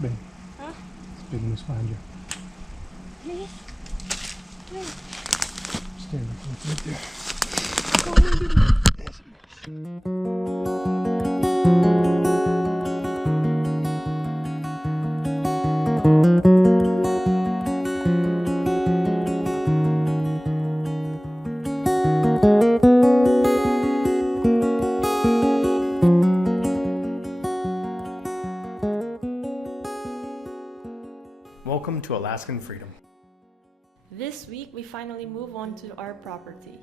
Big. Huh? It's big moose behind you. Please? Please. Stay right there. Go into the... There's a moose. Welcome to Alaskan Freedom. This week we finally move on to our property.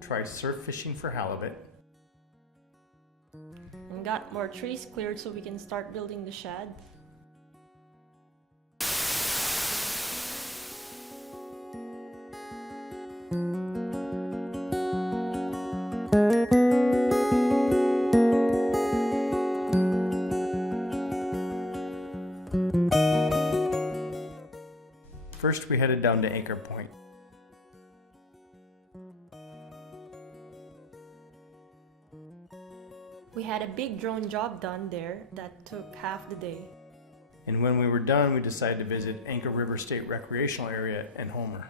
Tried surf fishing for halibut. And got more trees cleared so we can start building the shed. First, we headed down to Anchor Point. We had a big drone job done there that took half the day. And when we were done, we decided to visit Anchor River State Recreational Area in Homer.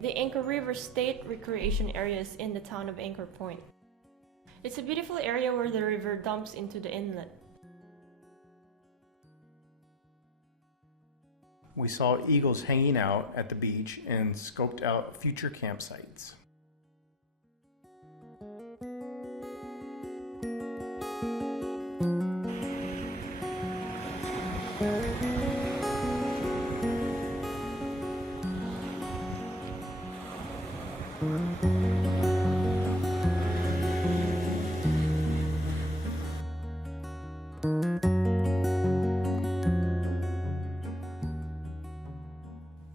The Anchor River State Recreation Area is in the town of Anchor Point. It's a beautiful area where the river dumps into the inlet. We saw eagles hanging out at the beach and scoped out future campsites.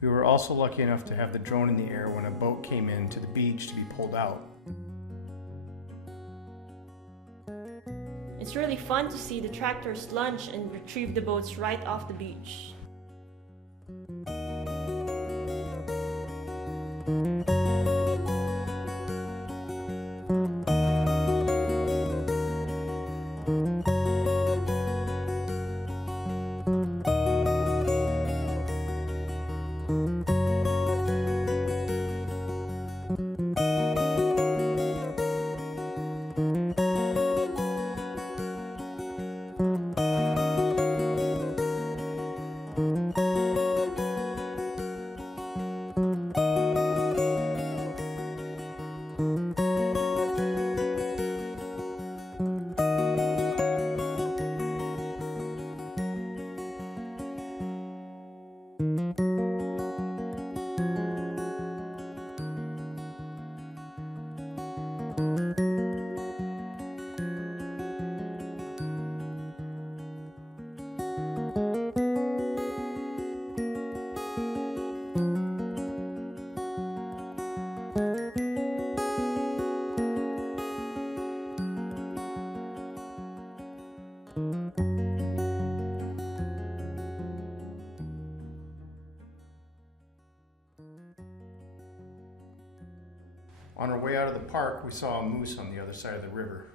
We were also lucky enough to have the drone in the air when a boat came in to the beach to be pulled out. It's really fun to see the tractors launch and retrieve the boats right off the beach. On our way out of the park, we saw a moose on the other side of the river.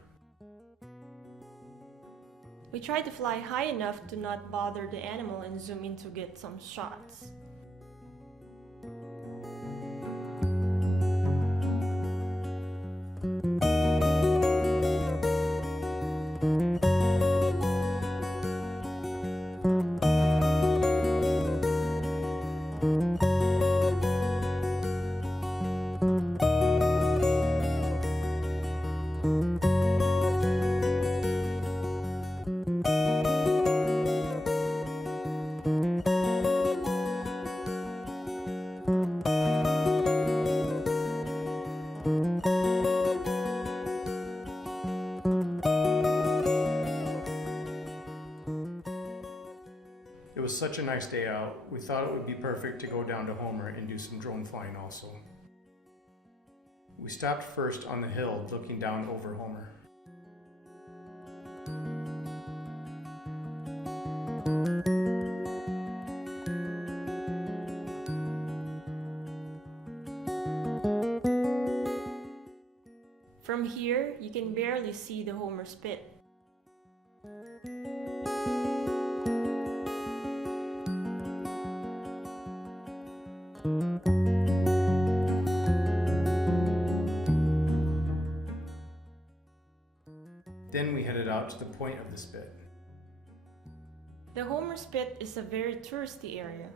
We tried to fly high enough to not bother the animal and zoom in to get some shots. It was such a nice day out, we thought it would be perfect to go down to Homer and do some drone flying also. We stopped first on the hill looking down over Homer. From here, you can barely see the Homer Spit. out to the point of the spit. The Homer Spit is a very touristy area.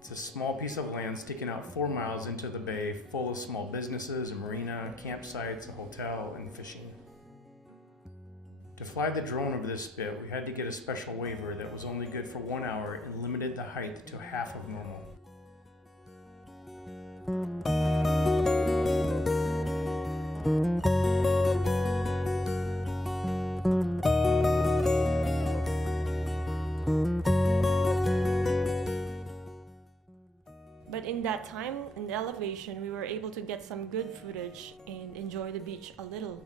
It's a small piece of land sticking out 4 miles into the bay, full of small businesses, a marina, campsites, a hotel, and fishing. To fly the drone over this spit, we had to get a special waiver that was only good for 1 hour and limited the height to half of normal. But in that time and elevation, we were able to get some good footage and enjoy the beach a little.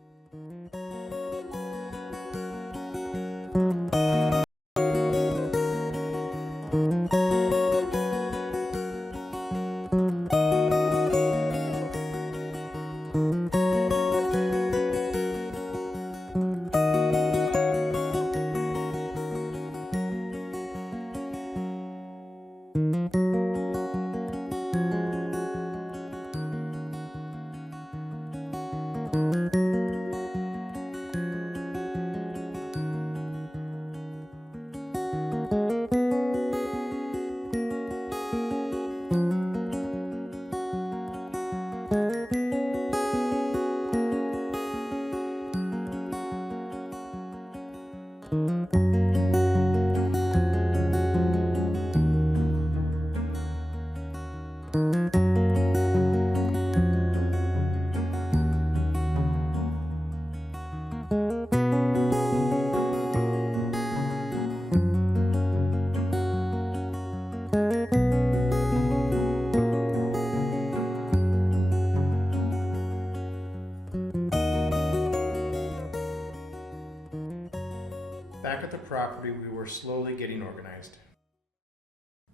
Back at the property, we were slowly getting organized.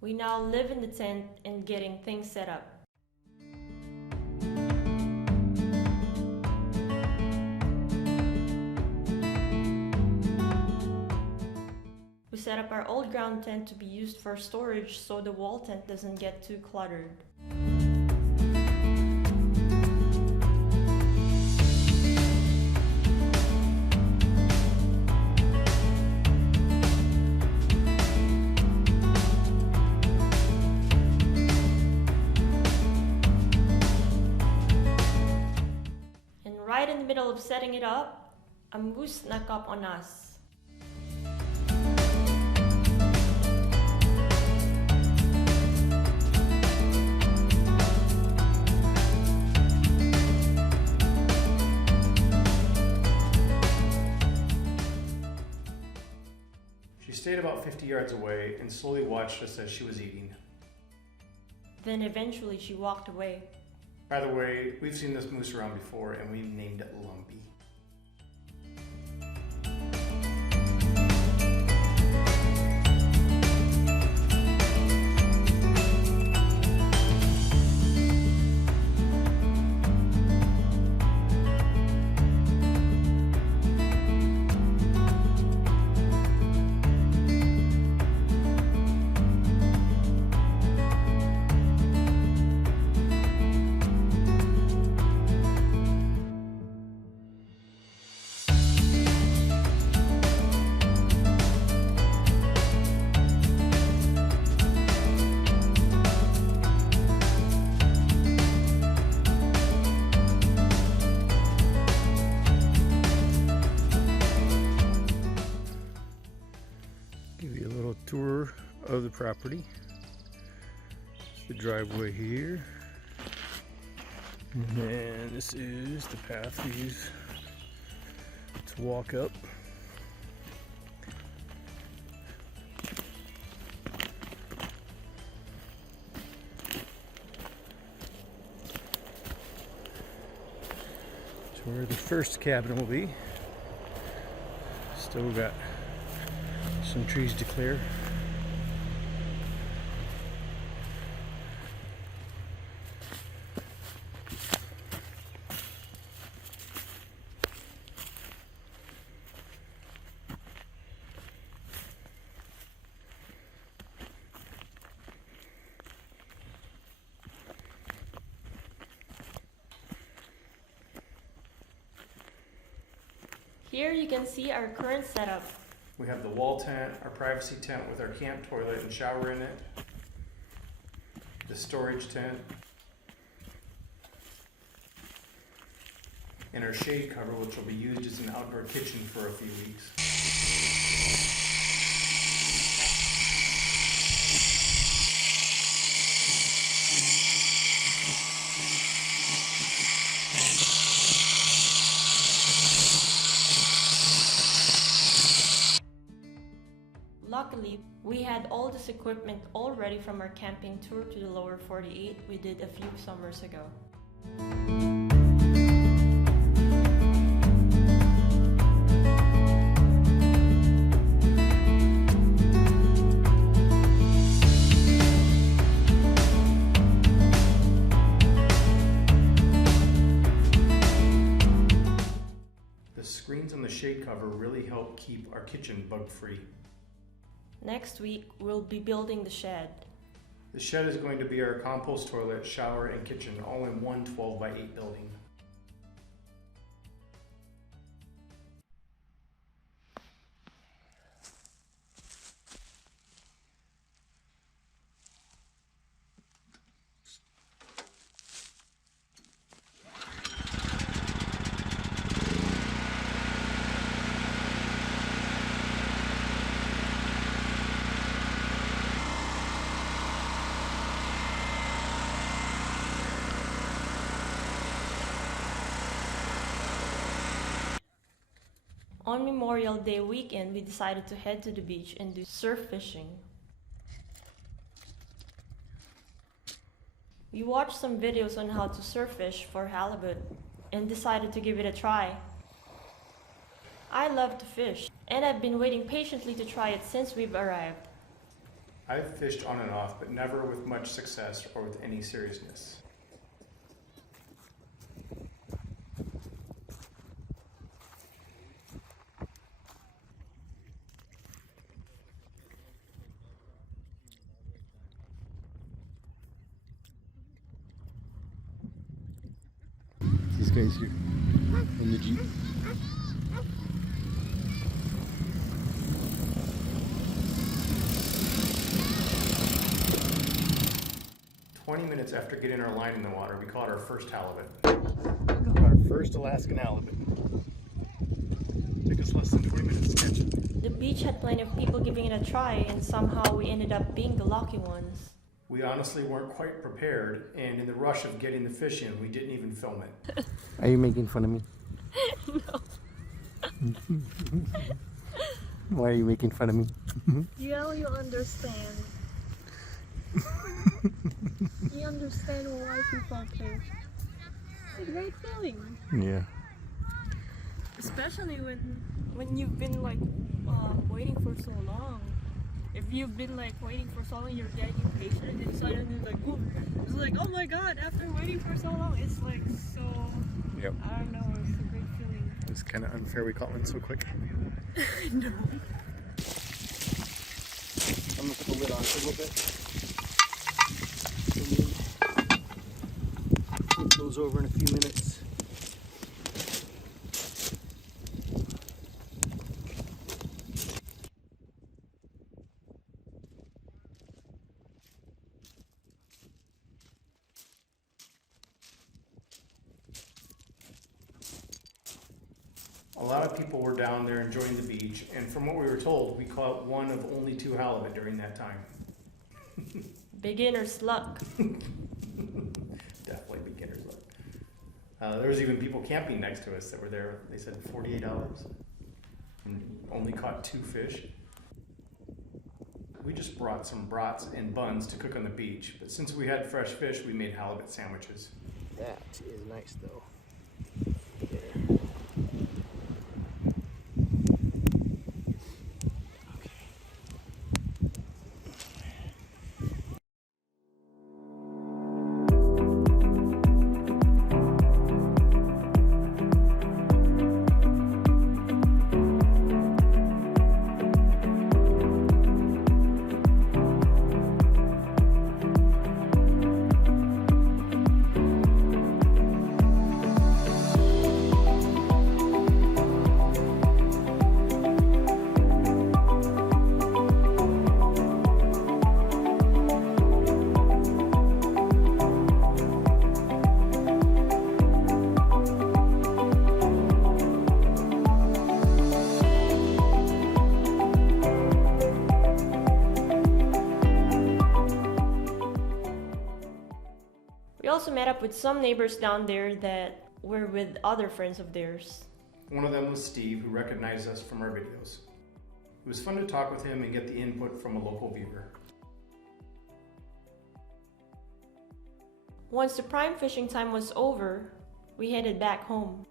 We now live in the tent and getting things set up. We set up our old ground tent to be used for storage so the wall tent doesn't get too cluttered. Right in the middle of setting it up, a moose snuck up on us. She stayed about 50 yards away and slowly watched us as she was eating. Then eventually she walked away. By the way, we've seen this moose around before and we've named it Lumpy. Give you a little tour of the property. It's the driveway here. And then this is the path we use to walk up. To where the first cabin will be. Still got some trees to clear. Here you can see our current setup. We have the wall tent, our privacy tent with our camp toilet and shower in it, the storage tent, and our shade cover, which will be used as an outdoor kitchen for a few weeks. Luckily, we had all this equipment all ready from our camping tour to the lower 48 we did a few summers ago. The screens on the shade cover really help keep our kitchen bug-free. Next week, we'll be building the shed. The shed is going to be our compost toilet, shower, and kitchen, all in one 12x8 building. On Memorial Day weekend, we decided to head to the beach and do surf fishing. We watched some videos on how to surf fish for halibut and decided to give it a try. I love to fish, and I've been waiting patiently to try it since we've arrived. I've fished on and off, but never with much success or with any seriousness. These guys here on the Jeep. Minutes after getting our line in the water, we caught our first halibut. Our first Alaskan halibut. Took us less than 20 minutes to catch it. The beach had plenty of people giving it a try, and somehow we ended up being the lucky ones. We honestly weren't quite prepared, and in the rush of getting the fish in, we didn't even film it. Are you making fun of me? No. Why are you making fun of me? Yeah, you understand. You understand why people fish. It's a great feeling. Yeah. Especially when you've been like waiting for so long. If you've been like waiting for so long, you're getting impatient, and then suddenly like, whoa, it's like, oh my god! After waiting for so long, it's like so. Yep. I don't know. It's a great feeling. It was kind of unfair we caught one so quick. No. I'm gonna put the lid on it a little bit. Flip those over in a few minutes. A lot of people were down there enjoying the beach, and from what we were told, we caught one of only 2 halibut during that time. Beginner's luck. Definitely beginner's luck. There was even people camping next to us that were there. They said 48 hours and only caught 2 fish. We just brought some brats and buns to cook on the beach, but since we had fresh fish, we made halibut sandwiches. That is nice though. also met up with some neighbors down there that were with other friends of theirs. One of them was Steve, who recognized us from our videos. It was fun to talk with him and get the input from a local viewer. Once the prime fishing time was over, we headed back home.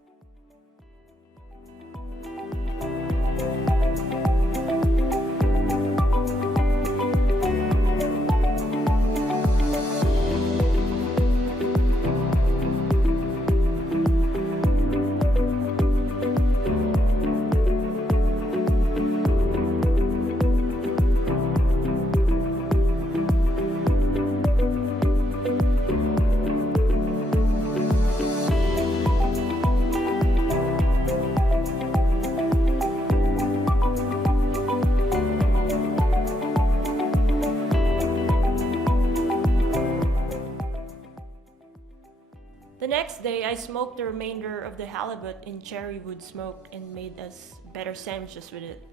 The next day, I smoked the remainder of the halibut in cherry wood smoke and made us better sandwiches with it.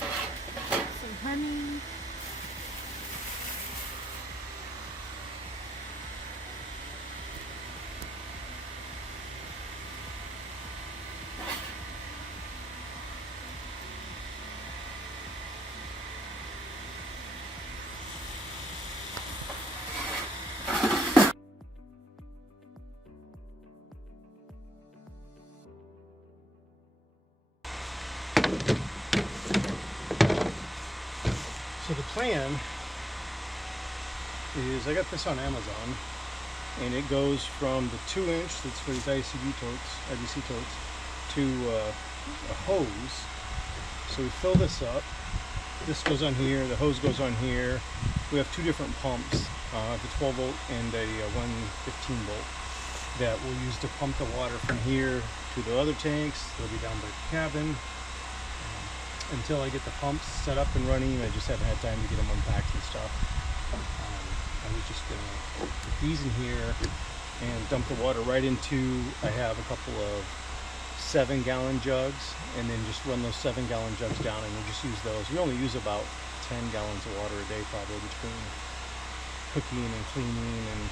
Some honey. So the plan is, I got this on Amazon, and it goes from the 2-inch, that's for these IBC totes, to a hose. So we fill this up. This goes on here, the hose goes on here. We have two different pumps, the 12 volt and a 115 volt, that we'll use to pump the water from here to the other tanks. They'll be down by the cabin. Until I get the pumps set up and running, I just haven't had time to get them unpacked and stuff. I was just gonna put these in here and dump the water right into, I have a couple of 7-gallon jugs, and then just run those 7-gallon jugs down, and we'll just use those. We only use about 10 gallons of water a day probably, between cooking and cleaning, and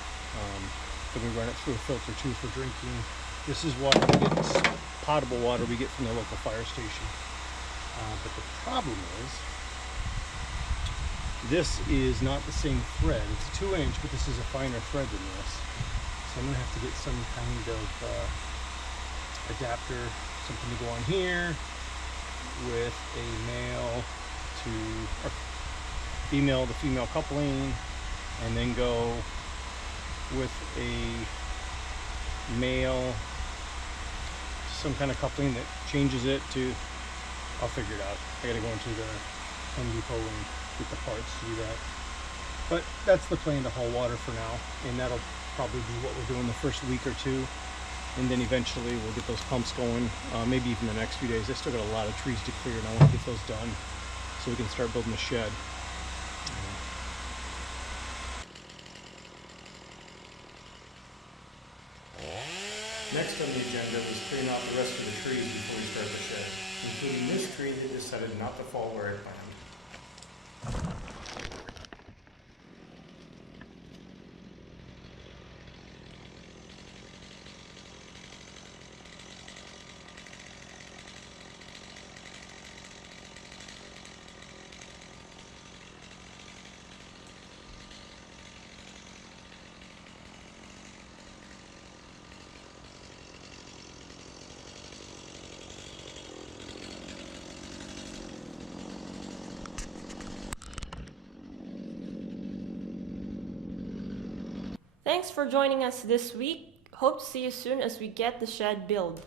then we run it through a filter too for drinking. This is water we get, this potable water we get from the local fire station. But the problem is, this is not the same thread. It's 2-inch, but this is a finer thread than this. So I'm gonna have to get some kind of adapter, something to go on here with a male to, or female to female coupling, and then go with a male, some kind of coupling that changes it to, I'll figure it out. I gotta go into the Home Depot and get the parts to do that. But that's the plan to haul water for now, and that'll probably be what we're doing the first week or two. And then eventually we'll get those pumps going, maybe even the next few days. I still got a lot of trees to clear, and I want to get those done so we can start building the shed. Next on the agenda was clearing out the rest of the trees before we start the shed, including this tree that decided not to fall where I planned. Thanks for joining us this week. Hope to see you soon as we get the shed built.